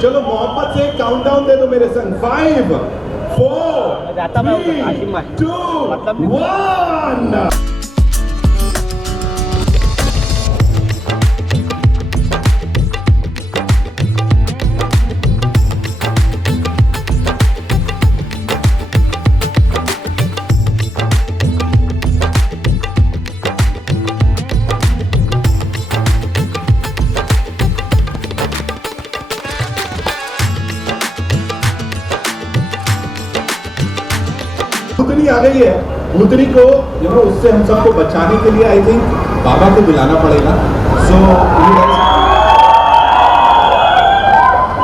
चलो मोहब्बत से काउंटडाउन दे दो मेरे संग 5 4 3 2 1 भूतनी आ गई है। भूतनी को उससे हम सबको बचाने के लिए आई थिंक बाबा को बुलाना पड़ेगा। सो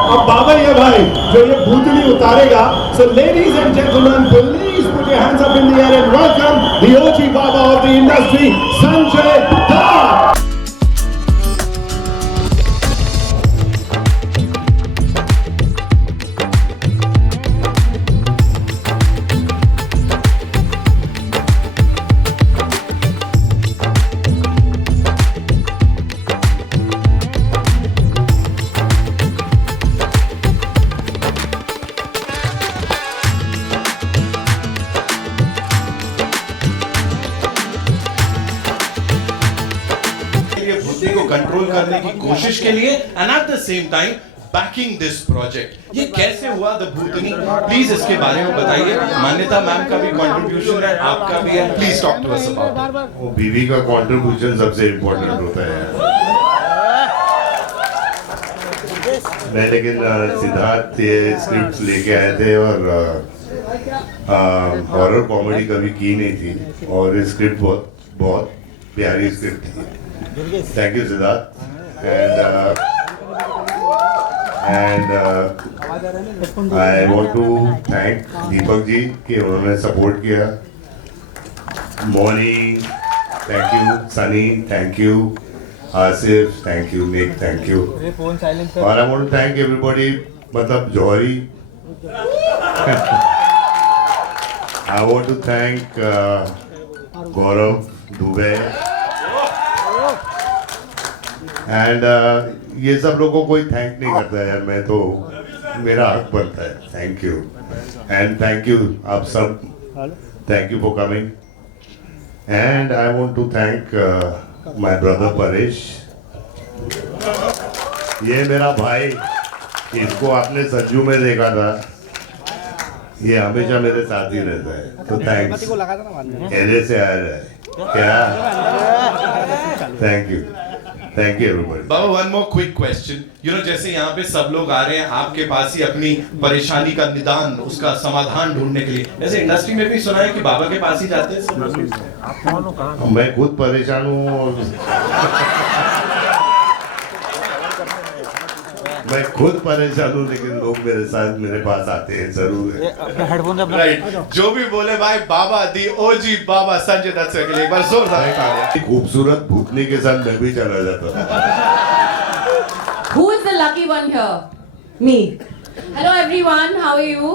अब बाबा ये भाई जो ये भूतनी उतारेगा। So ladies and gentleman, please put your hands up in the air and welcome the OG baba of the industry, Sanjay Dutt. भूतनी को कंट्रोल करने की कोशिश के लिए and at the same time backing this project. ये कैसे हुआ द भूतनी, प्लीज इसके बारे में बताइए। मान्यता मैम का भी कंट्रीब्यूशन है, आपका भी है, please talk to us about it. वो बीवी का कंट्रीब्यूशन सबसे इम्पोर्टेंट होता है। मैं लेकिन सिद्धार्थ ये स्क्रिप्ट लेके आए थे और हॉरर कॉमेडी कभी की नहीं थी और ये स्क्रिप्ट बहुत प्यारी स्क्रिप्ट थी। Thank you, Siddharth, and I want to thank Deepak ji कि उन्होंने सपोर्ट किया। Moni, thank you, Sunny, thank you, Asif, thank you, Nick, thank you, और I want to thank everybody, मतलब जौहरी। I want to thank Gaurav Dubey and ये सब लोगों को कोई थैंक नहीं करता है यार, मैं तो मेरा हक बनता है। Thank you and thank you आप सब, thank you for coming and I want to thank my brother Paresh. ये मेरा भाई, इसको आपने संजू में देखा था, ये हमेशा मेरे साथ ही रहता है, तो थैंक्स। एले से आ रहा है क्या? Thank you everybody। Baba one more quick question, जैसे यहाँ पे सब लोग आ रहे हैं आपके पास ही अपनी परेशानी का निदान, उसका समाधान ढूंढने के लिए, जैसे इंडस्ट्री में भी सुना है कि बाबा के पास ही जाते हैं सब लोग। मैं खुद परेशान हूँ और मैं खुद परेशान हूँ, लेकिन लोग मेरे साथ मेरे पास आते हैं जरूर। राइट, जो भी बोले भाई बाबा दी ओजी बाबा संजय दत्त के लिए एक बार जोरदार तालियां। खूबसूरत भूतनी के साथ मैं भी चला जाता। Who is the lucky one here? Me. Hello everyone, how are you?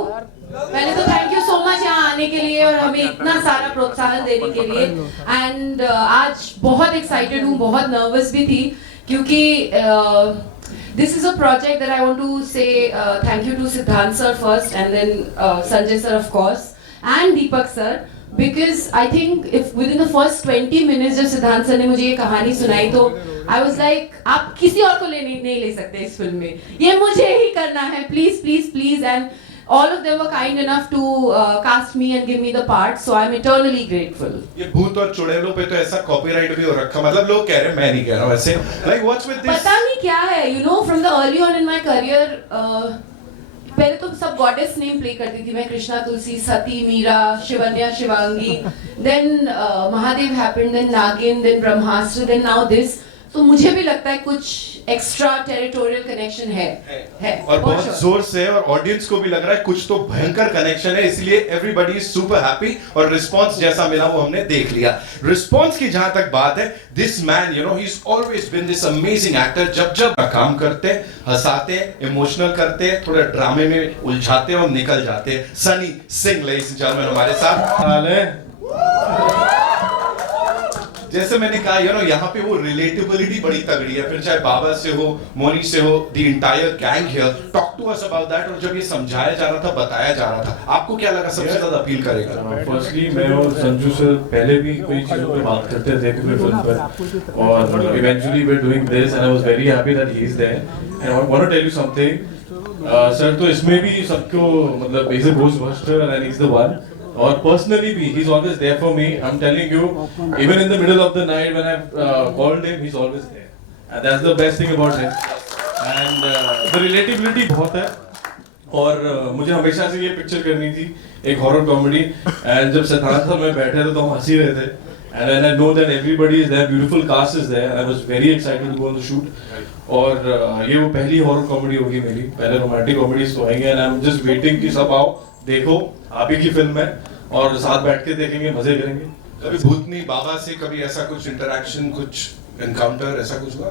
पहले तो थैंक यू सो मच यहाँ आने के लिए और हमें इतना सारा प्रोत्साहन देने के लिए। एंड आज बहुत एक्साइटेड हूँ, बहुत नर्वस भी थी क्योंकि this is a project that I want to say thank you to Siddhant sir first and then Sanjay sir of course and Deepak sir, because I think if within the first 20 minutes जब सिद्धांत sir ने मुझे ये कहानी सुनाई तो I was like आप किसी और को नहीं ले सकते इस फिल्म में, ये मुझे ही करना है, please please please, and all of them were kind enough to cast me and give me the part, so I'm eternally grateful। ये भूत और चुड़ैलों पे तो ऐसा कॉपीराइट भी हो रखा, मतलब लोग कह रहे हैं, मैं नहीं कह रहा हूँ ऐसे, like what's with this? पता नहीं क्या है, from the early on in my career, पहले तो सब गॉडेस नेम प्ले करती थी मैं, कृष्णा, तुलसी, सती, Meera, Shivanya, Shivangi, then Mahadev happened, then नागिन, then Brahmastra, then now this। तो मुझे भी लगता है कुछ एक्स्ट्रा टेरिटोरियल कनेक्शन है और बहुत जोर से, और ऑडियंस को भी लग रहा है कुछ तो भयंकर कनेक्शन है, इसलिए एवरीबॉडी इज सुपर हैप्पी। और रिस्पांस जैसा मिला वो हमने देख लिया। रिस्पांस की जहां तक बात है, this man he is always been this amazing actor. जब काम करते, हंसाते, इमोशनल करते, थोड़ा ड्रामे में उलझाते और निकल जाते। Sunny Singh ladies and gentleman हमारे साथ। जैसे मैंने कहा यहाँ पे वो रिलेटेबिलिटी बड़ी तगड़ी है, फिर चाहे बाबा से हो, मोनी से हो, the entire gang here. Talk to us about that. और जब ये समझाया जा रहा था, बताया जा रहा था, आपको क्या लगा सबसे ज्यादा अपील करेगा? फर्स्टली मैं और संजू सर पहले भी कोई चीजों पे बात करते थे पूरे फिल्म पर, और eventually we are doing this and I was very happy that he is there. And I want to tell you something sir, तो इसमें भी सबको मतलब he is a ghostbuster and he is the one. और personally भी he is always there for me. I'm telling you, even in the middle of the night when I've called him, he's always there, and that's the best thing about him. And the relatability बहुत है, और मुझे हमेशा से ये picture करनी थी, एक हॉरर कॉमेडी। एंड जब सिद्धार्थ और मैं बैठे थे तो हम हंसी रहे थे, and I know that everybody is there, beautiful cast is there. I was very excited to go on the shoot. और ये वो पहली हॉरर कॉमेडी होगी मेरी, पहले रोमांटिक कॉमेडीज तो आएंगे, and I'm just waiting कि सब आओ, देखो, आप ही की फिल्म है और साथ बैठ के देखेंगे, मजे करेंगे। कभी भूतनी बाबा से कभी ऐसा कुछ इंटरेक्शन, कुछ एनकाउंटर ऐसा कुछ हुआ?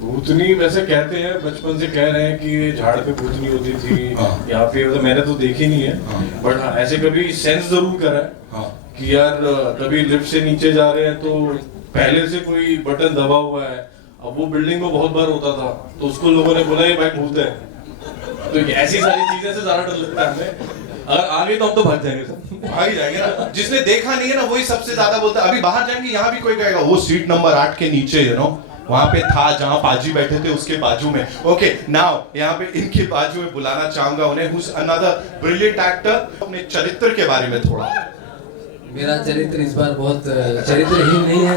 भूतनी वैसे कहते हैं, बचपन से कह रहे हैं कि झाड़ पे भूतनी होती थी, हाँ। यहाँ पे, तो मैंने तो देखी नहीं है, हाँ। बट हाँ ऐसे कभी सेंस जरूर करा है हाँ। कि यार कभी लिफ्ट से नीचे जा रहे हैं तो पहले से कोई बटन दबा हुआ है। अब वो बिल्डिंग में बहुत बार होता था, तो उसको लोगों ने बोला ये भाई भूत है। तो ऐसी सारी चीजें से ज्यादा डर लगता है हमें। अगर आ गई तो हम तो भाग जाएंगे सब, भाग ही जाएंगे ना। जिसने देखा नहीं है ना वही सबसे ज्यादा बोलता है। अभी बाहर जाएंगे, यहाँ भी कोई कहेगा वो सीट नंबर 8 के नीचे वहां पे था जहां पाजी बैठे थे, उसके बाजू में। ओके, नाउ यहाँ पे इनके बाजू में बुलाना चाहूंगा उन्हें, who's another brilliant actor। अपने चरित्र के बारे में थोड़ा। मेरा चरित्र इस बार बहुत चरित्रहीन नहीं है,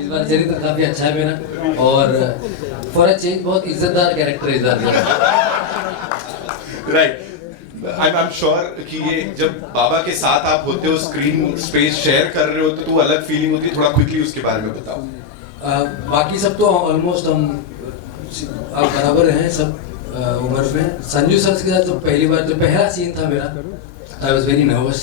इस बार चरित्र काफी अच्छा है मेरा, और फॉर अ चेंज बहुत इज्जतदार कैरेक्टर इस बार। राइट, आई एम श्योर कि ये जब बाबा के साथ आप होते हो, स्क्रीन स्पेस शेयर कर रहे होते तो अलग फीलिंग होती है। थोड़ा क्विकली उसके बारे में बताओ। बाकी सब तो ऑलमोस्ट हम अब बराबर हैं सब उम्र में। संजू सर के साथ जो पहली बार जो पहला सीन था मेरा, आई वॉज वेरी नर्वस।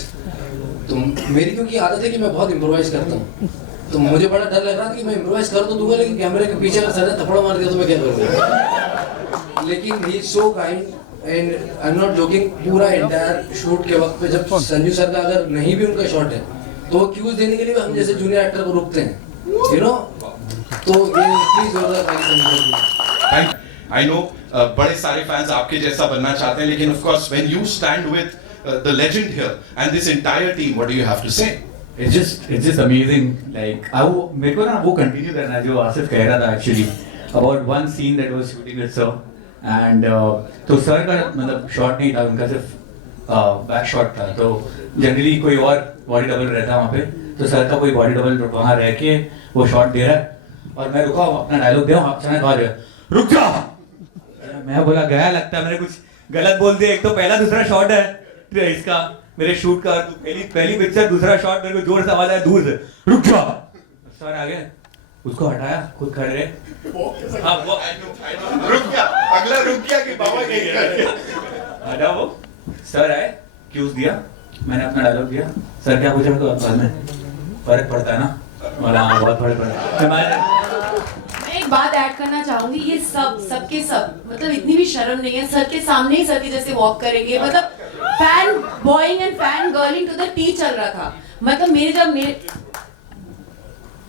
तो मेरी क्योंकि आदत है कि मैं बहुत इम्प्रोवाइज करता हूँ, तो मुझे बड़ा डर लग रहा था कि मैं इम्प्रोवाइज कर तो दूंगा, लेकिन कैमरे के पीछे अगर सर ने थप्पड़ मार दिया तो मैं क्या करूँगा। लेकिन he so kind and I am not joking. पूरा एंटायर शूट के वक्त पे जब संजू सर का अगर नहीं भी उनका शॉट है तो वो क्यूज देने के लिए हम जैसे जूनियर एक्टर को रुकते हैं, तो ये प्लीज जोरदार आई नो बड़े सारे फैंस आपके जैसा बनना चाहते हैं, लेकिन of course when you stand with the legend here and this entire team, what do you have to say? It's just amazing. Like मेरे को ना वो कंटिन्यू करना है जो आसिफ कह रहा था actually about one scene that was shooting with sir and तो सर का मतलब शॉट नहीं था, उनका सिर्फ बैक शॉट था। तो जनरली कोई और बॉडी डबल रहता वहाँ पे, तो सर का कोई बॉडी डबल वहाँ रह के वो शॉट दे रहा है और मैं रुका अपना डायलॉग दे अचानक आ गया रुक जा। मैं बोला गया लगता है मैंने कुछ गलत बोल दिया। एक तो पहला दूसरा शॉट है इसका मेरे शूट का, पहली पिक्चर दूसरा शॉट, मेरे को जोर से आवाज आया दूर से रुक जा। सर आ गए, उसको हटाया, खुद खड़े रहे। रुक गया, अगला रुक गया कि बाबा यही कर हटा वो। सर आए, क्यूज दिया, मैंने अपना डायलॉग दिया। सर क्या पूछा तो बाद में फर्क पड़ता है ना, बोला हाँ बहुत फर्क पड़ता है। मैं एक बात ऐड करना चाहूंगी, ये सबके सब मतलब इतनी भी शर्म नहीं है, सर के सामने ही सर के जैसे वॉक करेंगे। मतलब fan boying and fan girling to the T चल रहा था। मतलब मेरे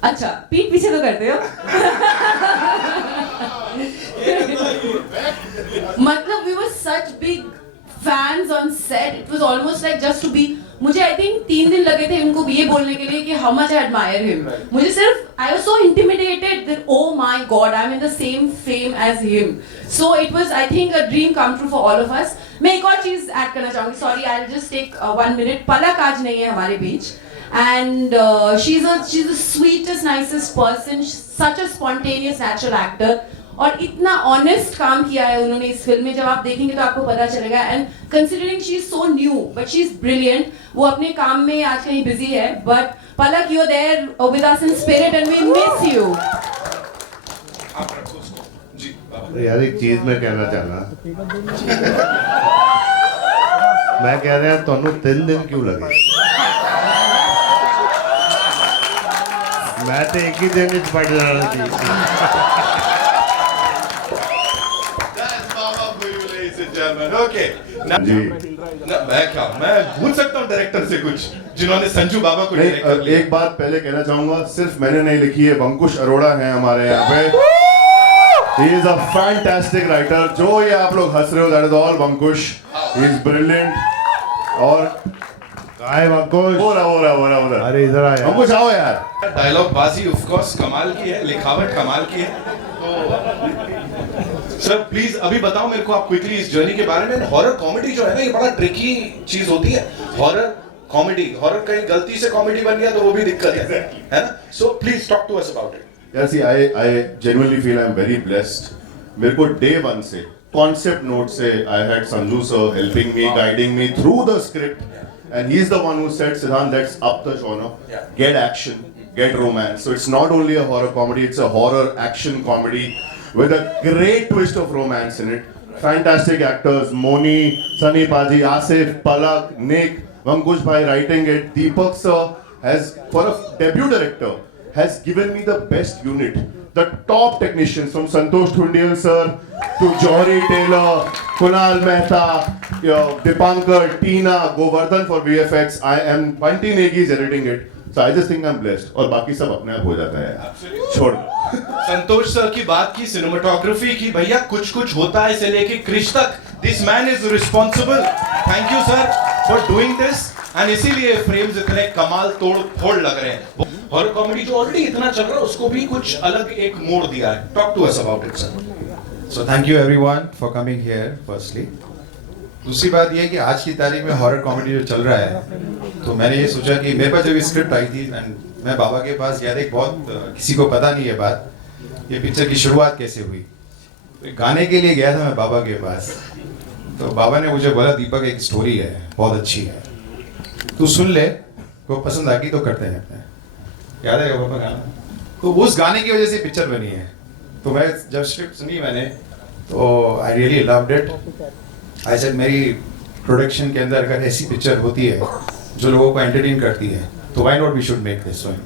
अच्छा पीठ पीछे तो करते हो मतलब we were such big fans on set. It was almost like just to be. मुझे I think 3 दिन लगे थे उनको ये बोलने के लिए कि how much I admire him. मुझे सिर्फ I was so intimidated that oh my God I'm in the same fame as him. So it was I think a dream come true for all of us. मैं एक और चीज add करना चाहूंगी. Sorry I'll just take 1 minute. पलक आज नहीं है हमारे बीच. And she's the sweetest, nicest person, such a spontaneous, natural actor. और इतना ऑनेस्ट काम किया है उन्होंने इस फिल्म में, जब आप देखेंगे तो आपको पता चलेगा. And considering she is so new but she is brilliant. वो अपने काम में आज कहीं बिजी है, but Palak you are there with us in spirit and we miss you. यार एक चीज मैं कहना चाहना, मैं कह रहा ਤੁਹਾਨੂੰ 3 दिन क्यों लगे? मैं तो एक ही दिन में पढ़ जाना चाहिए. ओके जी मैं भूल सकता हूँ डायरेक्टर से कुछ जिन्होंने संजू बाबा को डायरेक्ट कर नहीं, लिया। एक बात पहले कहना चाहूंगा, सिर्फ मैंने नहीं लिखी है, वंकुश अरोड़ा हैं हमारे यहाँ पे। He is a fantastic writer. जो ये आप लोग हंस रहे हो, that is all वंकुश. He is brilliant. और काय वंकुश, हो रहा अरे इधर आ यार। वंकुश आओ यार। डायलॉग बाजी ऑफ कोर्स कमाल की है, लिखावट कमाल की है। तो सर प्लीज अभी बताओ मेरे को आप क्विकली इस जर्नी के बारे में। हॉरर कॉमेडी जो है ना, ये बड़ा ट्रिकी चीज होती है। हॉरर कॉमेडी, हॉरर कहीं गलती से कॉमेडी बन गया तो वो भी दिक्कत है ना? So please talk to us about it. Yeah, see, I genuinely feel I'm very blessed. मेरे को day one से concept note से I had Sanju sir helping me, guiding me through the script, and he's the one who said, Siddhant, let's up the genre, get action, get romance. So it's not only a horror comedy, it's a horror action comedy with a great twist of romance in it. Fantastic actors, Moni, Sunny Paji, Asif, Palak, Nick, Vankush bhai writing it. Deepak sir has, for a debut director, has given me the best unit. The top technicians from Santosh Thundial sir to Jory Taylor, Kunal Mehta, Dipankar, Tina, Govardhan for VFX. I am Bunty Negi is editing it. So I just think I'm blessed. और बाकी सब अपने आप हो जाता है। छोड़ दो। संतोष सर की बात की, सिनेमाटोग्राफी की, भैया कुछ कुछ होता है से लेके क्रिश तक। This man is responsible. Thank you sir for doing this. And इसीलिए फ्रेम्स इतने कमाल तोड़ फोड़ लग रहे हैं। हॉरर कॉमेडी जो ऑलरेडी इतना चल रहा है उसको भी कुछ अलग एक मोड़ दिया है। Talk to us about it sir. So thank you everyone for coming here firstly. दूसरी बात ये है कि आज की तारीख में हॉरर कॉमेडी जो चल रहा है, तो मैंने ये सोचा कि मेरे पास जब स्क्रिप्ट आई थी एंड मैं बाबा के पास याद, एक बहुत किसी को पता नहीं है बात, ये पिक्चर की शुरुआत कैसे हुई। तो एक गाने के लिए गया था मैं बाबा के पास, तो बाबा ने मुझे बोला दीपक एक स्टोरी है बहुत अच्छी है, तू सुन ले, को पसंद आएगी तो करते हैं अपने। याद है बाबा गाना? तो उस गाने की वजह से पिक्चर बनी है। तो मैं जब स्क्रिप्ट सुनी मैंने, तो I really loved it. I said मेरी प्रोडक्शन के अंदर अगर ऐसी पिक्चर होती है जो लोगों को एंटरटेन करती है, तो why not we should make this one.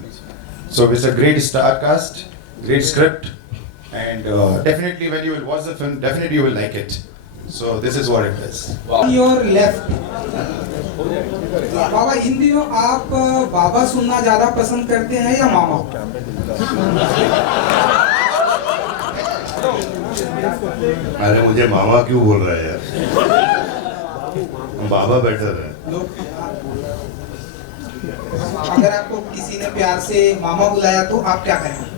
So it's a great star cast, great script, and definitely when you will watch the film definitely you will like it. So this is what it is. Your left baba, इन दिनों आप बाबा सुनना ज्यादा पसंद करते हैं या मामा? अरे मुझे मामा क्यों बोल रहा है यार, बाबा बेटर है। अगर आपको किसी ने प्यार से मामा बुलाया तो आप क्या करेंगे?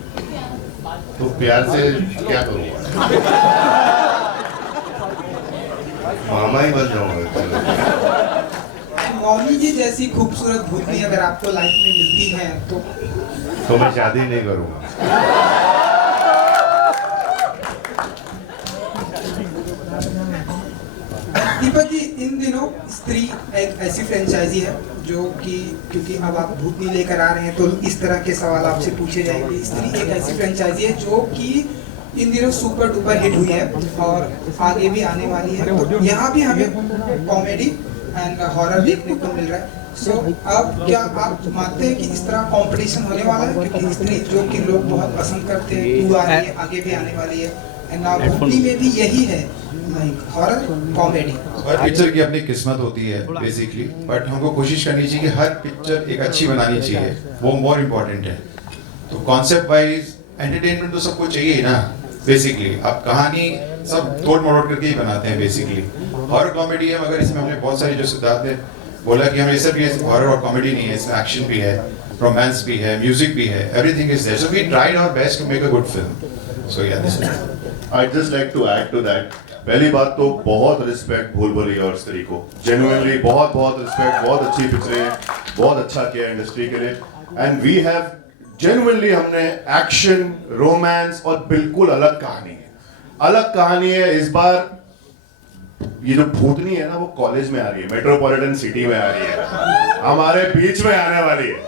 तो प्यार से क्या करूँगा, मामा ही बन जाऊंगा। मौनी जी जैसी खूबसूरत भूतनी अगर आपको लाइफ में मिलती है तो मैं शादी नहीं करूँगा। दीपक जी, इन दिनों स्त्री एक ऐसी फ्रेंचाइजी है जो कि, क्योंकि अब आप भूतनी लेकर आ रहे हैं तो इस तरह के सवाल आपसे पूछे जाएंगे। स्त्री एक ऐसी फ्रेंचाइजी है जो कि इन दिनों सुपर डुपर हिट हुई है और आगे भी आने वाली है। तो यहाँ भी हमें कॉमेडी एंड हॉरर देखने को मिल रहा है। सो अब क्या आप मानते हैं कि इस तरह कंपटीशन होने वाला है, क्योंकि स्त्री जो कि लोग बहुत पसंद करते हैं, टू आ रही है, आगे भी आने वाली है, एंड नाउ भूतनी में भी यही है, हॉरर कॉमेडी। हर पिक्चर की अपनी किस्मत होती है बेसिकली, बट हमको कोशिश करनी चाहिए कि हर पिक्चर एक अच्छी बनानी चाहिए, वो मोर इम्पोर्टेंट है। तो कॉन्सेप्ट वाइज एंटरटेनमेंट तो सबको चाहिए ही ना बेसिकली। अब कहानी सब तोड़ मरोड़ करके ही बनाते हैं बेसिकली। हॉरर कॉमेडी है, मगर इसमें हमने बहुत सारी, जो सिद्धार्थ ने बोला कि हम ये सब, ये हॉरर और कॉमेडी नहीं है, इसमें एक्शन भी है, रोमांस भी है, म्यूजिक भी है, everything is there. So we tried our best to make a good film. So yeah this is. I'd just like to add to that. पहली बात तो बहुत रिस्पेक्ट भूल भुलैया और स्त्री को, जेन्युइनली बहुत बहुत रिस्पेक्ट, बहुत अच्छी पिक्चरें हैं, बहुत अच्छा किया इंडस्ट्री के लिए। एंड वी हैव जेन्युइनली, हमने एक्शन, रोमांस और बिल्कुल अलग कहानी है, अलग कहानी है। इस बार ये जो भूतनी है ना, वो कॉलेज में आ रही है, मेट्रोपॉलिटन सिटी में आ रही है, हमारे बीच में आने वाली है।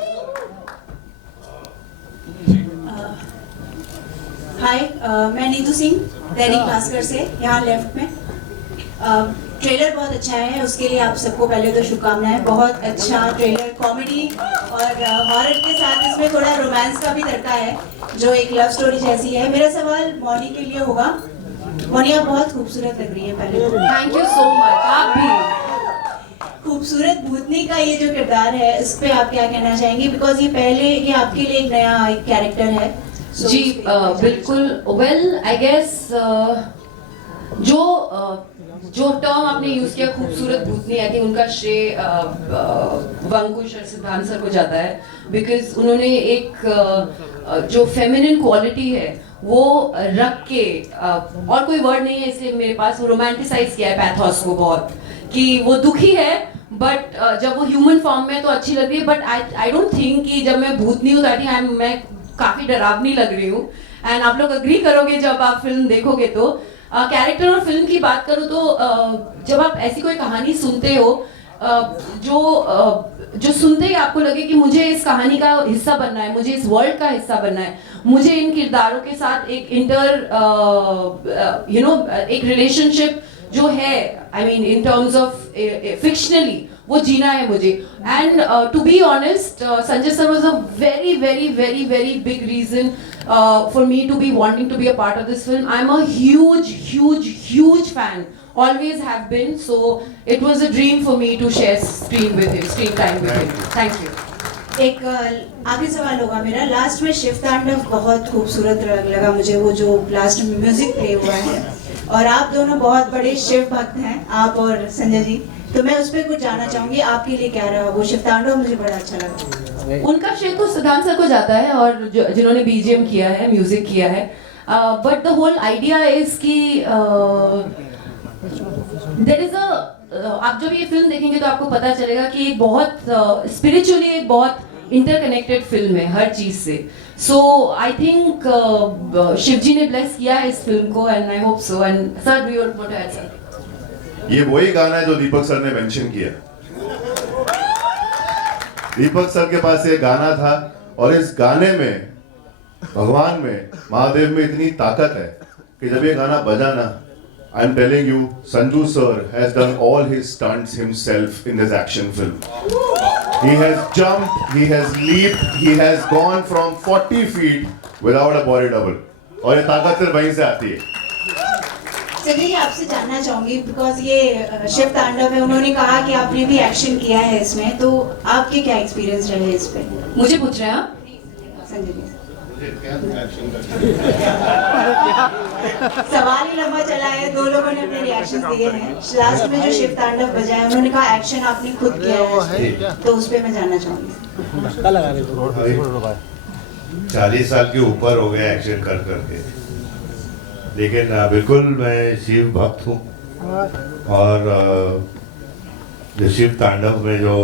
हाय, मैं नीतू सिंह, दैनिक भास्कर से, यहाँ लेफ्ट में। ट्रेलर बहुत अच्छा है, उसके लिए आप सबको पहले तो शुभकामनाएं। बहुत अच्छा ट्रेलर, कॉमेडी और हॉरर के साथ इसमें थोड़ा रोमांस का भी तड़का है, जो एक लव स्टोरी जैसी है। मेरा सवाल मौनी के लिए होगा। मौनी, आप बहुत खूबसूरत लग रही है पहले तो। Thank you so much. आप भी। खूबसूरत भूतनी का ये जो किरदार है इस पे आप क्या कहना चाहेंगे, बिकॉज ये आपके लिए एक नया एक कैरेक्टर है। So, जी बिल्कुल। वेल आई गेस जो टर्म आपने यूज किया खूबसूरत भूतनी, आई थिंक उनका श्रेय वंकुश और सिद्धांत सर को जाता है, बिकॉज उन्होंने एक जो फेमिनिन क्वालिटी है वो रख के और कोई वर्ड नहीं है इसलिए मेरे पास, वो रोमांटिसाइज किया है पैथोस को बहुत, कि वो दुखी है बट जब वो ह्यूमन फॉर्म में तो अच्छी लग रही है, बट आई डोंट थिंक कि जब मैं भूतनी हूँ तो मैं काफी डरावनी लग रही हूँ। एंड आप लोग अग्री करोगे जब आप फिल्म देखोगे तो। कैरेक्टर और फिल्म की बात करूँ तो जब आप ऐसी कोई कहानी सुनते हो जो सुनते ही आपको लगे कि मुझे इस कहानी का हिस्सा बनना है, मुझे इस वर्ल्ड का हिस्सा बनना है, मुझे इन किरदारों के साथ एक एक रिलेशनशिप जो है, I mean in terms of fictionally वो जीना है मुझे। And to be honest, Sanjay sir was a very very very very big reason for me to be wanting to be a part of this film. I'm a huge fan, always have been, so it was a dream for me to share screen time with him. Thank you. एक आगे सवाल होगा मेरा, last में शिव तांडव बहुत खूबसूरत लगा मुझे, वो जो लास्ट में म्यूजिक प्ले हुआ है, और आप दोनों बहुत बड़े शिव भक्त हैं, आप और संजय जी, तो मैं उस पर कुछ जानना चाहूंगी आपके लिए क्या रहा वो शिव तांडव, मुझे बड़ा अच्छा लगा। उनका श्रेय तो सिद्धांत सर को जाता है और जिन्होंने बीजीएम किया है, म्यूजिक किया है, but the whole idea is कि देयर इज आप जब ये फिल्म देखेंगे तो आपको पता चलेगा कि एक बहुत स्पिरिचुअली एक बहुत इंटरकनेक्टेड फिल्म है हर चीज से। सो आई थिंक शिव जी ने ब्लेस किया है इस फिल्म को, and I hope so. And sir do you want to add sir? ये वही गाना है जो दीपक सर ने मेंशन किया। दीपक सर के पास ये गाना था और इस गाने में भगवान में महादेव में इतनी ताकत है कि जब ये गाना बजा ना, I am telling you, Sanju sir has done all his stunts himself in this action film. He has jumped, he has leaped, he has gone from 40 feet without a body double. और ये ताकत सिर्फ वहीं से आती है। चलिए आपसे जानना चाहूंगी, बिकॉज ये शिव तांडव है, उन्होंने कहा कि आपने भी एक्शन किया है इसमें, तो आपके क्या एक्सपीरियंस रहे इस पे? मुझे पूछ रहे हैं आप? संजय जी, सवाल ही लंबा चला है, दो लोगों ने अपने रिएक्शंस दिए हैं। लास्ट में जो शिव तांडव बजाया उन्होंने कहा एक्शन आपने खुद किया है, तो उस पे मैं जानना चाहूंगी। 40 साल के ऊपर हो गए एक्शन कर करके, लेकिन बिल्कुल मैं शिव भक्त हूँ, और जो शिव तांडव में जो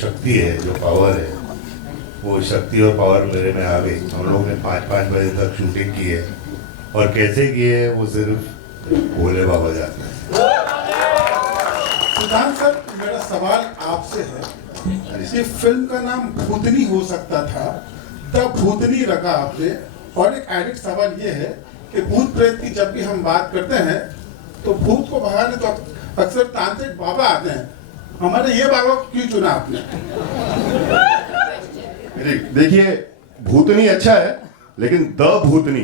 शक्ति है, जो पावर है, वो शक्ति और पावर मेरे में आ गई। हम लोग ने 5-5 बजे तक शूटिंग की है, और कैसे की है वो सिर्फ भोले बाबा जानते हैं। सिद्धांत सर, मेरा सवाल आपसे है, इस फिल्म का नाम भूतनी हो सकता था, द भूतनी रखा आपने, और एक एडिट सवाल ये है कि भूत प्रेत की जब भी हम बात करते हैं तो भूत को भगाने तो अक्सर तांत्रिक बाबा आते हैं, हमारे ये बाबा को क्यों चुना आपने? देखिए, भूतनी अच्छा है, लेकिन द भूतनी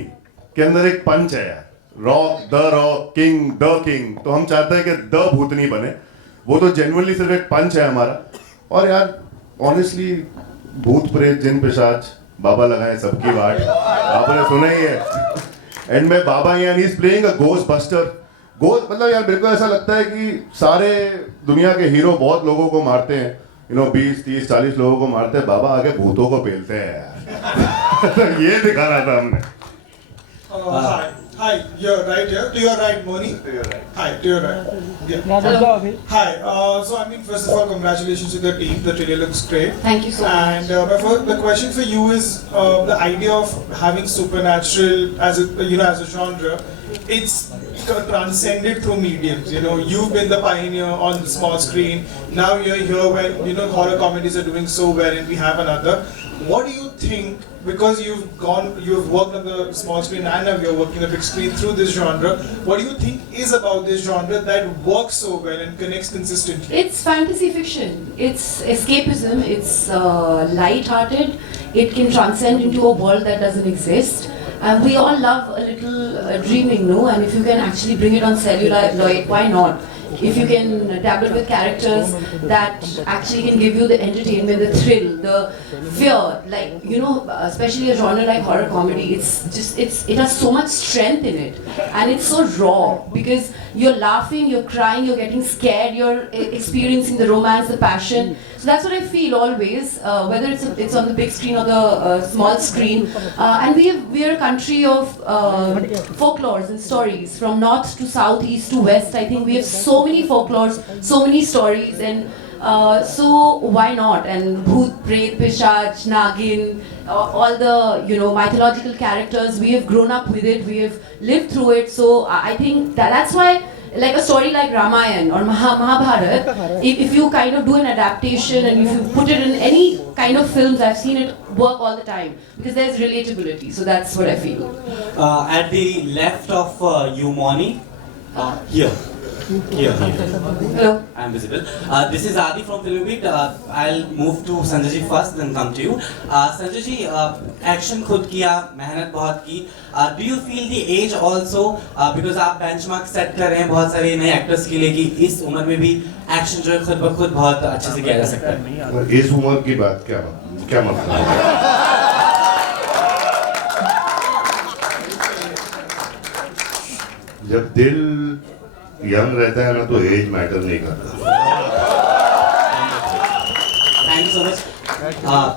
के अंदर एक पंच है यार, rock the rock, king the king, तो हम चाहते हैं कि द भूतनी बने। वो तो जेन्युइनली सिर्फ एक पंच है हमारा। और यार ऑनेस्टली, भूत प्रेत जिन पिशाच बाबा लगाए सबकी वाट, आपने सुना ही है। एंड में बाबा यानी is playing a ghost buster. Ghost मतलब यार, मेरे को ऐसा लगता है कि सारे दुनिया के हीरो बहुत लोगों को मारते हैं, 20, 30, 40 लोगों को मारते हैं, बाबा आगे भूतों को पेलते हैं यार। तो ये दिखाना था हमने। Hi, you're right here. To your right, Moni. To your right. Hi, to your right. Yeah. Hi. So I mean, first of all, congratulations to the team. The trailer looks great. Thank you so much. And the question for you is the idea of having supernatural as a genre. It's transcended through mediums. You've been the pioneer on the small screen. Now you're here when horror comedies are doing so well, and we have another. What do you think? Because you've worked on the small screen and now you're working on the big screen through this genre. What do you think is about this genre that works so well and connects consistently? It's fantasy fiction. It's escapism. It's light-hearted. It can transcend into a world that doesn't exist. And we all love a little dreaming, no? And if you can actually bring it on celluloid, why not? if you can dabble with characters that actually can give you the entertainment, the thrill, the fear, like, you know, especially a genre like horror comedy, it has so much strength in it, and it's so raw, because you're laughing, you're crying, you're getting scared, you're experiencing the romance, the passion. So that's what I feel always, whether it's on the big screen or the small screen. And we are a country of folklores and stories, from north to south, east to west. I think we have so many folklores, so many stories, and so why not? And Bhoot, Pret, Pishach, Nagin, all the, you know, mythological characters, we have grown up with it, we have lived through it. So I think that's why, like a story like Ramayana or Mahabharata, if you kind of do an adaptation and if you put it in any kind of films, I've seen it work all the time, because there's relatability. So that's what I feel. At the left of you, Moni, here. Hello. I'm visible. This is Adi from Filmbeat. I'll move to Sanjay ji first, then come to you. Sanjay ji, action खुद किया, मेहनत बहुत की. Do you feel the age also, because आप benchmark set कर रहे हैं बहुत सारे नए actors के लिए, कि इस उम्र में भी action जो है खुद ब खुद बहुत अच्छे से किया जा सकता है? इस उम्र की बात क्या मतलब है? जब दिल यंग रहता है ना, तो एज मैटर नहीं करता. Thank you so much.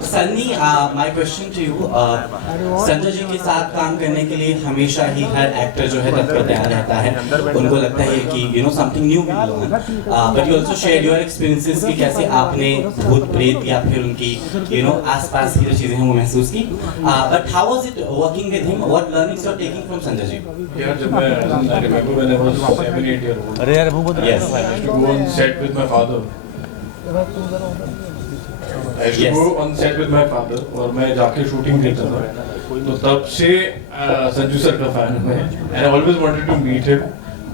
Sunny, my question to you. Sanjay ji के साथ काम करने के लिए हमेशा ही हर एक्टर जो है तत्पर तैयार रहता है. उनको लगता है कि you know something new will learn. But you also shared your experiences कि कैसे आपने भूत प्रेत या फिर उनकी you know आसपास की जो चीजें हैं वो महसूस की. But how was it working with him? What learnings you are taking from Sanjay ji? यार जब I remember when I was 7-8 years old. अरे यार वो yes, I used to go on set with my father. I used to go on set with my father और मैं जाके shooting देखता था. तो तब से संजू सर का फैन हूँ मैं, and I always wanted to meet him,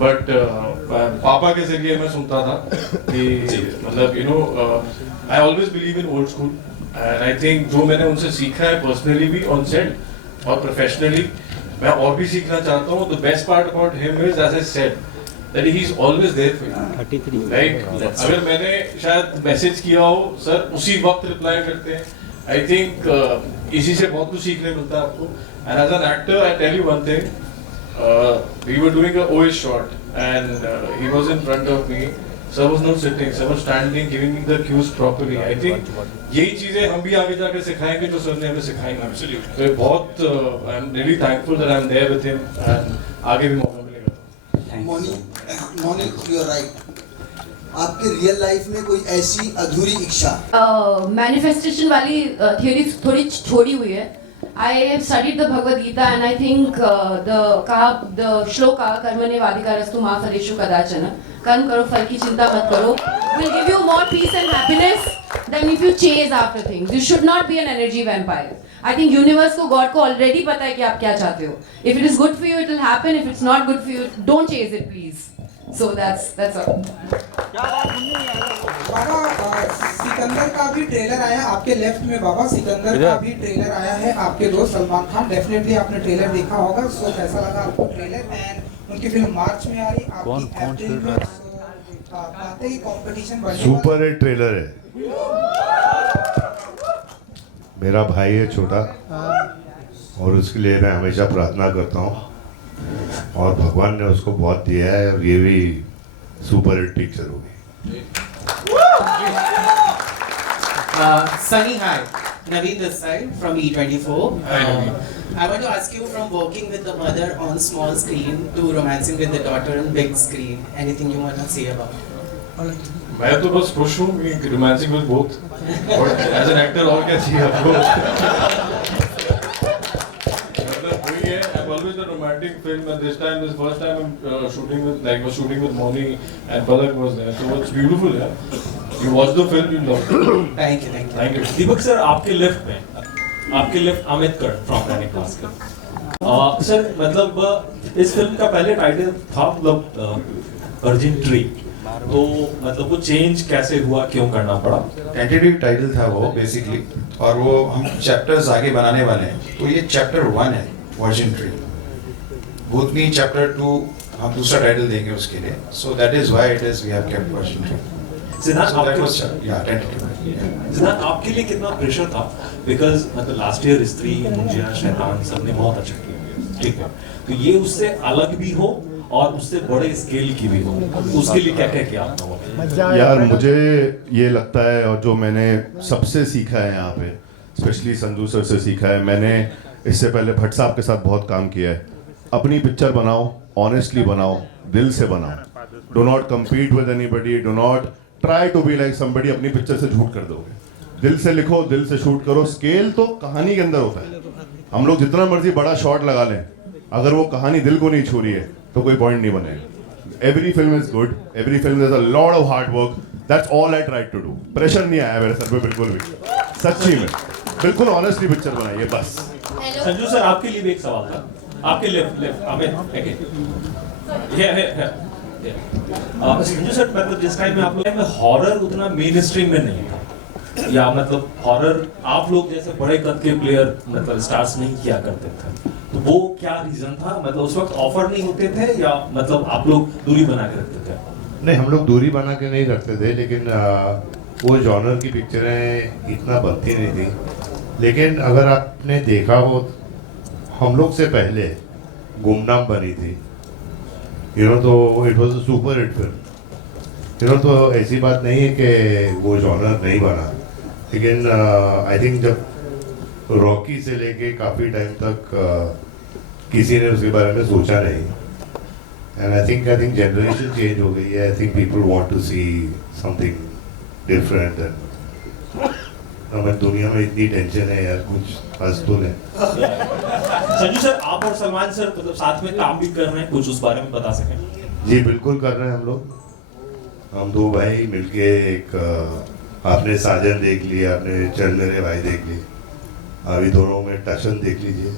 but पापा के जरिए मैं सुनता था कि मतलब you know I always believe in old school, and I think जो मैंने उनसे सीखा है personally भी on set और professionally, मैं और भी सीखना चाहता हूँ. The best part about him is, as I said, that he is always there for you. 33. Like अगर मैंने शायद मैसेज किया हो, सर उसी वक्त रिप्लाई करते हैं. I think इसी से बहुत कुछ सीखने मिलता है आपको. And as an actor, I tell you one thing. We were doing a OS shot, and he was in front of me. Sir was not sitting. Sir was standing, giving me the cues properly. I think यही चीजें हम भी आगे जाकर सिखाएंगे जो sir ने हमें सिखाई. Absolutely. तो बहुत I'm really thankful that I'm there with him, and आगे भी मौका मिलेगा. Moni, you are right. आपके रियल लाइफ में कोई ऐसी अधूरी इच्छा? मैनिफेस्टेशन वाली थियोरी थोड़ी छोड़ी हुई है. I have studied the Bhagavad Gita, and I think the shloka कर्मणे वाधिकारस्तु मा फलेषु कदाचन, कर्म करो फल की चिंता मत करो, will give you more peace and happiness than if you chase after things. You should not be an energy vampire. I think universe को, God को already पता है कि आप क्या चाहते हो. If it is good for you, it will happen. If it's not good for you, don't chase it, please. So that's all. बाबा सिकंदर का भी ट्रेलर आया आपके लेफ्ट में. बाबा सिकंदर का भी ट्रेलर आया है. आपके दोस्त सलमान खान, डेफिनेटली आपने ट्रेलर देखा होगा. सो कैसा लगा आपको ट्रेलर? एंड उनकी फिल्म मार्च में आ रही, आपकी अप्रैल में. बातें ही कंपटीशन बढ़ने वाला. सुपर हिट ट्रेलर है. मेरा भाई है छोटा, और उसके लिए मैं हमेशा प्रार्थना करता हूँ, और भगवान ने उसको बहुत दिया है, और ये भी सुपर हिट पिक्चर होगी. Sunny, hi. Naveen this side from E24. I want to ask you, from working with the mother on small screen to romancing with the daughter on big screen, anything you want to say about it? मैं तो बस खुश हूँ कि romancing with both. और as an actor और क्या चाहिए आपको? मतलब वही है. I've always done romantic film, and this first time I'm shooting with Moni, and Palak was there. So it's beautiful, yeah. You watch the film, you love it. Thank you. Thank you. Deepak sir, आपके left Amit कर from Dainik Bhaskar. Sir मतलब इस film का पहले title था मतलब urging tree, तो मतलब वो चेंज कैसे हुआ, क्यों करना पड़ा? टेंटेटिव टाइटल था वो बेसिकली, और वो हम चैप्टर्स आगे बनाने वाले हैं. तो ये चैप्टर 1 है, वर्जिन ट्री. भूतनी चैप्टर 2 हम दूसरा टाइटल देंगे उसके लिए. So that is why it is we have kept version 3. Siddharth So that आपके was tentative. सिद्धार्थ आपके लिए कितना प्रेशर था? बिकॉज मतलब लास्ट ईयर स्त्री, मुंजिया, शैतान सबने बहुत अच्छा किया, ठीक है, तो ये उससे अलग भी हो और उससे बड़े स्केल की भी हो, उसके लिए क्या क्या किया आपने? यार मुझे ये लगता है, और जो मैंने सबसे सीखा है यहाँ पे, स्पेशली संजू सर से सीखा है, मैंने इससे पहले भट्ट साहब के साथ बहुत काम किया है, अपनी पिक्चर बनाओ, ऑनेस्टली बनाओ, दिल से बनाओ, do not compete with anybody, do not try to be like somebody, अपनी पिक्चर से झूठ कर दोगे, दिल से लिखो, दिल से शूट करो, स्केल तो कहानी के अंदर होता है, हम लोग जितना मर्जी बड़ा शॉट लगा लें, अगर वो कहानी दिल को नहीं छू रही है तो कोई पॉइंट नहीं बनेगा. Every film is good, every film is a lot of hard work, that's all I tried to do. Pressure नहीं आया मेरे सर पे बिल्कुल भी, सच्ची में बिल्कुल ऑनेस्टली पिक्चर बनाइए बस. संजू सर आपके लिए भी एक सवाल था, आपके लेफ्ट अमित संजू सर, मतलब जिस टाइम में आप लोग हॉरर उतना मेन स्ट्रीम में नहीं था, या मतलब हॉरर आप लोग जैसे बड़े कद के प्लेयर मतलब स्टार्स नहीं किया करते थे, तो वो क्या रीजन था? मतलब उस वक्त ऑफर नहीं होते थे या मतलब आप लोग दूरी बना के रखते थे? नहीं, हम लोग दूरी बना के नहीं रखते थे, लेकिन वो जॉनर की पिक्चरें इतना बनती नहीं थी. लेकिन अगर आपने देखा हो, हम लोग से पहले गुमनाम बनी थी, तो it was a super hit film, तो ऐसी बात नहीं है कि वो जॉनर नहीं बना. लेकिन आई थिंक जब रॉकी से लेके काफ़ी टाइम तक किसी ने उसके बारे में सोचा नहीं, and I think generation change हो गई है. I think people want to see something different. हमें दुनिया में इतनी टेंशन है यार, कुछ हंस तो ले. संजू सर, आप और सलमान सर मतलब साथ में काम भी कर रहे हैं, कुछ उस बारे में बता सकें? जी बिल्कुल कर रहे हैं हम लोग. हम दो भाई मिलके एक आपने साजन देख लिया, आपने चल मेरे भाई देख ली, अभी दोनों में टशन देख लीजिए.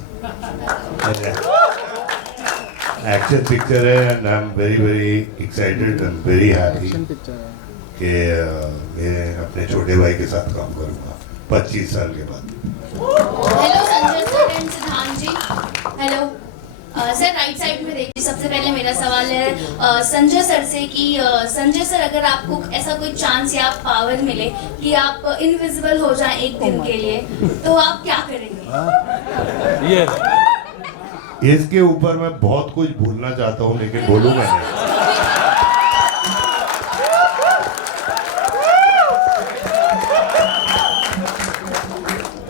एक्शन पिक्चर है, and I am very excited and very happy कि मैं अपने छोटे भाई के साथ काम करूँगा 25 साल के बाद. हेलो संजय सर एंड सिद्धांत जी. हेलो सर, राइट साइड में देखिए. सबसे पहले मेरा सवाल है संजय सर से कि संजय सर, अगर आपको ऐसा कोई चांस या पावर मिले कि आप इनविजिबल हो जाएं एक दिन के लिए, तो आप क्या करेंगे? इसके ऊपर मैं बहुत कुछ भूलना चाहता हूँ, लेकिन बोलूँगा नहीं.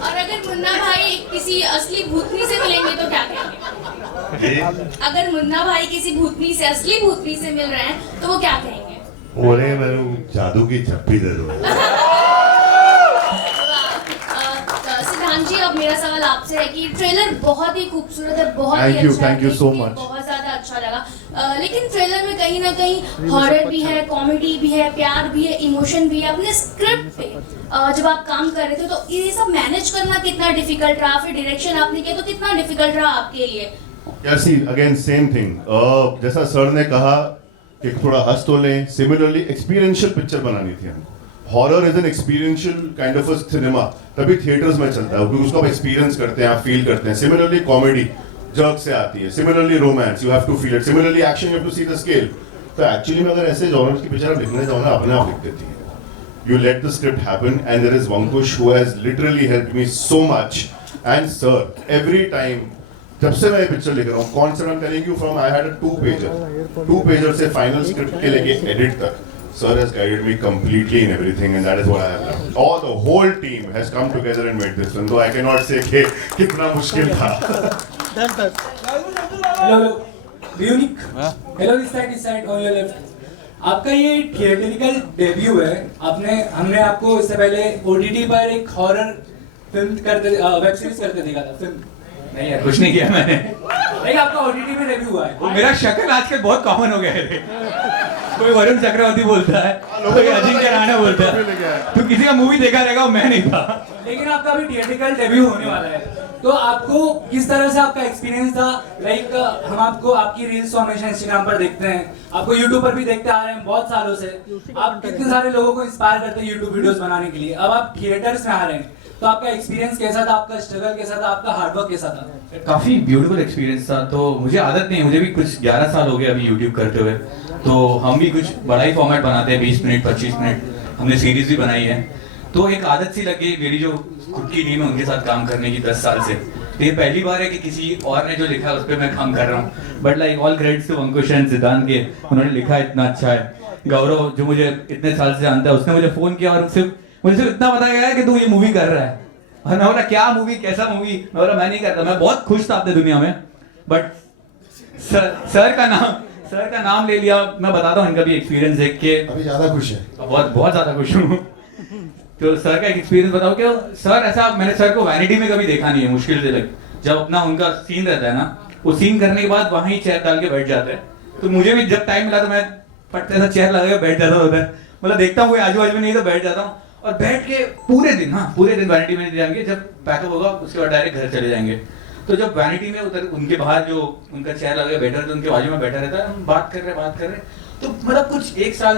और अगर मुन्ना भाई किसी असली भूतनी से मिलेंगे तो क्या कहेंगे? अगर मुन्ना भाई किसी भूतनी से, असली भूतनी से मिल रहे हैं तो वो क्या कहेंगे? बोले मैंने जादू की झप्पी दे दो. सिद्धांत जी, अब मेरा सवाल आपसे है कि ट्रेलर बहुत ही खूबसूरत है, बहुत ही अच्छा, थैंक यू सो मच. बहुत ज्यादा अच्छा लगा, लेकिन ट्रेलर में कहीं ना कहीं हॉरर भी है, कॉमेडी भी है, प्यार भी है, इमोशन भी है. अपने स्क्रिप्ट पे जब आप काम कर रहे थे तो ये सब मैनेज करना कितना डिफिकल्ट रहा? फिर डायरेक्शन आपने किया तो कितना डिफिकल्ट रहा आपके लिए? यार सी अगेन सेम थिंग, जैसा सर ने कहा कि थोड़ा हंस तो लें, सिमिलरली एक्सपीरियंशियल पिक्चर बनानी थी हमको. Horror is an experiential kind of a cinema, तभी थिएटर्स में चलता है क्योंकि उसको आप एक्सपीरियंस करते हैं, आप फील करते हैं. सिमिलरली कॉमेडी जर्क से आती है, similarly romance you have to feel it, similarly action you have to see the scale. तो एक्चुअली में अगर ऐसे जॉनर्स की पिक्चर आप लिखने जाओ ना, अपने आप लिख देती है. You let the script happen, and there is Vankush who has literally helped me so much. And sir, every time, जब से मैं ये पिक्चर लिख रहा हूँ, concept I'm telling you from, I had a 2-pager से final script के लेके edit तक. Sir has guided me completely in everything, and that is what I have done. All the whole team has come together and made this film. So I cannot say कि कितना मुश्किल था. Hello, Unique. Hello, this side on your left. आपका ये theatrical debut है. हमने आपको इससे पहले OTT पर एक हॉरर फिल्म करते, वेब सीरीज करते देखा था. फिल्म नहीं यार, कुछ नहीं किया मैंने. नहीं, आपका OTT में डेब्यू हुआ है. वो मेरा शक्ल आजकल बहुत कॉमन हो गया है. कोई वरुण चक्रवर्ती बोलता है, कोई अजिंक्य राणा बोलता है. तो किसी का मूवी देखा रहेगा, मैं नहीं था. लेकिन आपका अभी थिएटरिकल डेब्यू होने वाला है, तो आपको किस तरह से आपका एक्सपीरियंस था? लाइक हम आपको आपकी रील्स हमेशा इंस्टाग्राम पर देखते हैं, आपको यूट्यूब पर भी देखते आ रहे हैं बहुत सालों से. आप कितने सारे लोगों को इंस्पायर करते हैं यूट्यूब वीडियोस बनाने के लिए. अब आप थिएटर्स में आ रहे हैं, तो आपका एक्सपीरियंस कैसा था, आपका स्ट्रगल कैसा था, आपका हार्डवर्क कैसा था? काफ़ी ब्यूटीफुल एक्सपीरियंस था। तो मुझे आदत नहीं है, मुझे भी कुछ 11 साल हो गए अभी यूट्यूब करते हुए। तो हम भी कुछ बड़ा ही फॉर्मेट बनाते हैं, 20 मिनट 25 मिनट, हमने सीरीज भी बनाई है। तो एक आदत सी लग गई मेरी जो खुद की टीम है उनके साथ काम करने की 10 साल से। तो ये पहली बार है कि किसी और ने जो लिखा है उस पर मैं काम कर रहा हूँ। But like all credits to Ankush and Siddhant के, उन्होंने लिखा इतना अच्छा है। गौरव जो मुझे इतने साल से जानता है, उसने मुझे फ़ोन किया और मुझे सिर्फ इतना बताया गया कि तू ये मूवी कर रहा है। और मैं बोला क्या मूवी, कैसा मूवी? मैं बोला मैं नहीं करता। मैं बहुत खुश था अपने दुनिया में, बट सर का नाम ले लिया। मैं बताता हूँ इनका भी एक्सपीरियंस देख के अभी ज़्यादा खुश है, बहुत ज़्यादा खुश हूँ। तो सर का एक एक्सपीरियंस बताओ कि सर ऐसा मैंने सर को वैनिटी में कभी देखा नहीं है, मुश्किल से लग जब अपना उनका सीन रहता है ना, वो सीन करने के बाद वहाँ ही चेयर डाल के बैठ जाते हैं। तो मुझे भी जब टाइम मिला तो मैं पटते सा चेयर लगा के बैठ जाता था उधर, मतलब देखता हूँ कोई आजू बाजू में नहीं तो बैठ जाता हूँ और बैठ के पूरे दिन वैनिटी में जाएंगे। जब पैकअप होगा उसके बाद डायरेक्ट घर चले जाएंगे। तो जब वैनिटी में उधर उनके बाहर जो उनका चेयर लगा बैठा रहता है, उनके बाजू में बैठा रहता है, हम बात कर रहे तो मतलब कुछ 1 साल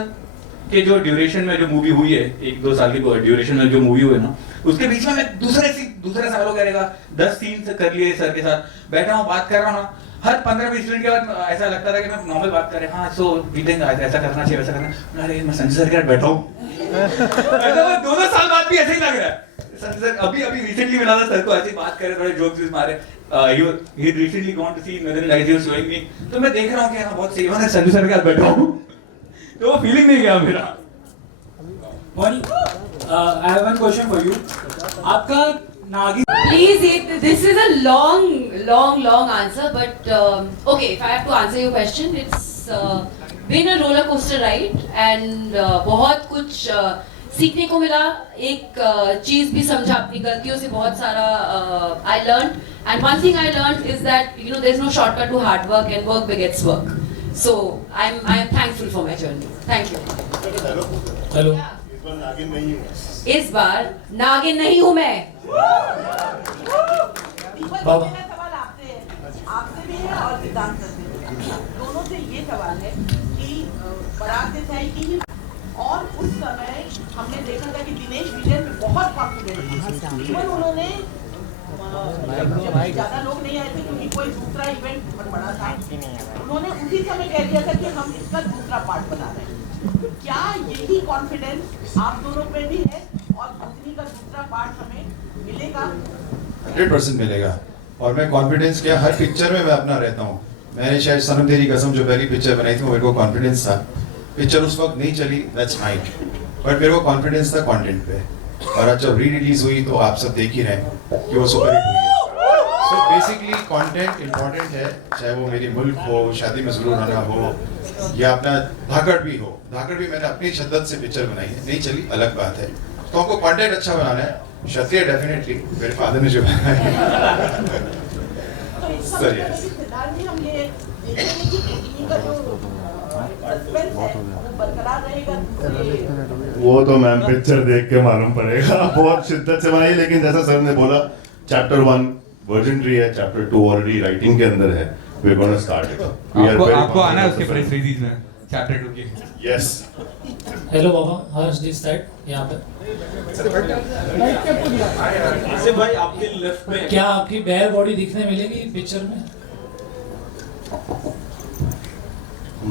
के जो ड्यूरेशन में जो मूवी हुई है, 1-2 साल की ड्यूरेशन में जो मूवी हुई है ना, उसके बीच में मैं दूसरे सालों करेगा 10 सीन कर लिए सर के साथ, बैठा हूँ बात कर रहा हूँ। हर 15-20 मिनट के बाद ऐसा लगता था कि मैं नॉर्मल बात कर रहे हैं, हाँ सो वी थिंक ऐसा करना चाहिए, वैसा करना। अरे मैं संजय सर के साथ बैठा हूँ 2 साल बाद भी ऐसे ही लग रहा है। संजय सर अभी रिसेंटली मिला था सर को, ऐसे बात करे, थोड़े जोक्स मारे। he recently gone to see Northern Lights, he was showing me। तो मैं देख रहा हूँ कि हाँ बहुत सही, मैं संजय सर के साथ बैठा हूँ। तो वो फीलिंग नहीं गया मेरा। मॉनी, I have one question for you। आपका नागिन Please, this is a long answer, but okay, if I have to answer your question, it's been a roller coaster ride and बहुत कुछ सीखने को मिला। एक चीज भी समझा अपनी गलतियों से, बहुत सारा I learned, and one thing I learned is that there's no shortcut to hard work and work begets work. So I am thankful for my journey. Thank you. Hello, इस बार नागिन नहीं हूँ मैं। बाबा आपसे भी है और सिद्धांत सर से भी। दोनों से ये सवाल है कि बारात से जाए कि और उस समय हमने देखा था कि दिनेश विजय में बहुत कॉन्फिडेंट, इवन उन्होंने ज्यादा लोग नहीं आए थे क्योंकि कोई दूसरा इवेंट बहुत बड़ा था, उन्होंने उसी समय कह दिया था कि हम इसका दूसरा पार्ट बना रहे हैं। क्या यही कॉन्फिडेंस आप दोनों पे भी है और कंपनी का दूसरा पार्ट हमें मिलेगा? 100% मिलेगा। और मैं कॉन्फिडेंस क्या, हर पिक्चर में मैं अपना रहता हूँ। मैंने शायद सनम तेरी कसम जो पहली पिक्चर बनाई थी, मेरे को कॉन्फिडेंस था। पिक्चर उस वक्त नहीं चली, दैट्स फाइन, बट मेरे को कॉन्फिडेंस था कंटेंट पे। और आज जब री रिलीज हुई तो आप सब देख ही रहे हैं कि वो सुपर हिट हुई है। सो बेसिकली कंटेंट इंपॉर्टेंट है, चाहे वो मेरी मुल्क हो, शादी में ज़रूर आना हो, या अपना धाकड़ भी हो। धाकड़ भी मैंने अपनी शिद्दत से पिक्चर बनाई है, नहीं चली अलग बात है। तो हमको कंटेंट अच्छा बनाना है। क्षत्रिय डेफिनेटली मेरे फादर ने जो बनाया है। सर यस, हम ये देखेंगे कि कंपनी का जो सस्पेंस है वो बरकरार रहेगा। वो तो मैम पिक्चर देख के मालूम पड़ेगा। बहुत शिद्दत से बनाई, लेकिन जैसा सर ने बोला चैप्टर 1 वर्जन ट्री है, चैप्टर 2 ऑलरेडी राइटिंग के अंदर है। We are gonna start it. आपको आना है उसके प्रेस रिलीज में चैप्टर 2 की। Yes. Hello Baba, Harsh this side यहाँ पे। आसिफ भाई आपके लेफ्ट में क्या आपकी बेयर बॉडी दिखने मिलेगी पिक्चर में?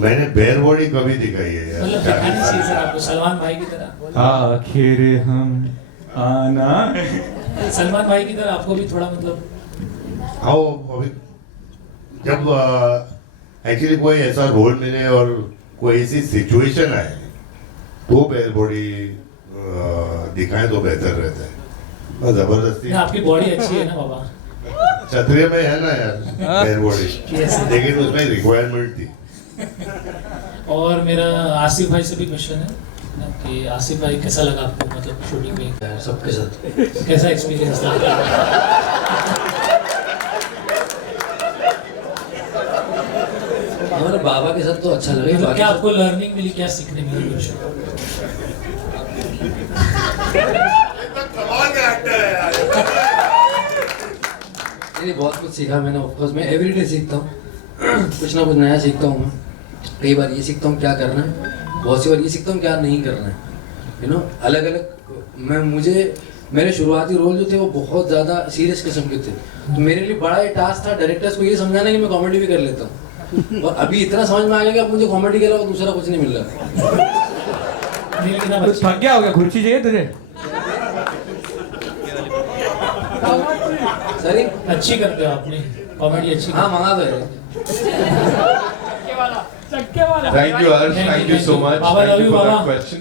मैंने बेयर बॉडी कभी दिखाई है यार। मतलब दिखानी चाहिए सर आपको, सलमान भाई की तरह। आखिर हम आना सलमान भाई की तरह आपको भी थोड़ा मतलब। हाँ, अभी जब एक्चुअली कोई ऐसा रोल मिले और कोई ऐसी सिचुएशन आए तो बेयर बॉडी दिखाएं तो बेहतर रहता है। और जबरदस्ती आपकी बॉडी अच्छी है ना बाबा, क्षत्रिय में है ना यार बेयर बॉडी, लेकिन उसमें रिक्वायरमेंट थी। और मेरा आसिफ भाई से भी क्वेश्चन है कि आसिफ भाई कैसा लगा आपको, मतलब शूटिंग में सबके साथ कैसा एक्सपीरियंस था? हमारे बाबा के साथ तो अच्छा लगा। मतलब क्या आपको लर्निंग मिली, क्या सीखने मिली कुछ? नहीं, बहुत कुछ सीखा मैंने। ऑफकोर्स मैं एवरीडे सीखता हूँ, कुछ ना कुछ नया सीखता हूँ मैं। कई बार ये सीखता हूँ क्या करना है, बहुत सी बार ये सीखता हूँ क्या नहीं करना है। अलग अलग मुझे मेरे शुरुआती रोल जो थे वो बहुत ज़्यादा सीरियस किस्म के थे, तो मेरे लिए बड़ा एक टास्क था डायरेक्टर्स को ये समझाना कि मैं कॉमेडी भी कर लेता हूँ, और अभी इतना समझ में आ गया कि अब मुझे कॉमेडी के अलावा दूसरा कुछ नहीं मिल रहा। थक गया हो गया, कुर्सी चाहिए तुझे? सॉरी, अच्छी करते हो आपने कॉमेडी, अच्छी। हाँ मंगा दो यार। Thank you, Harsh. Thank you so much. Baba, Thank love you you, for that Baba. question.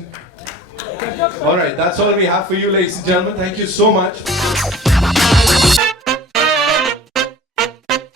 All right, that's all we have for you, ladies and gentlemen. Thank you so much.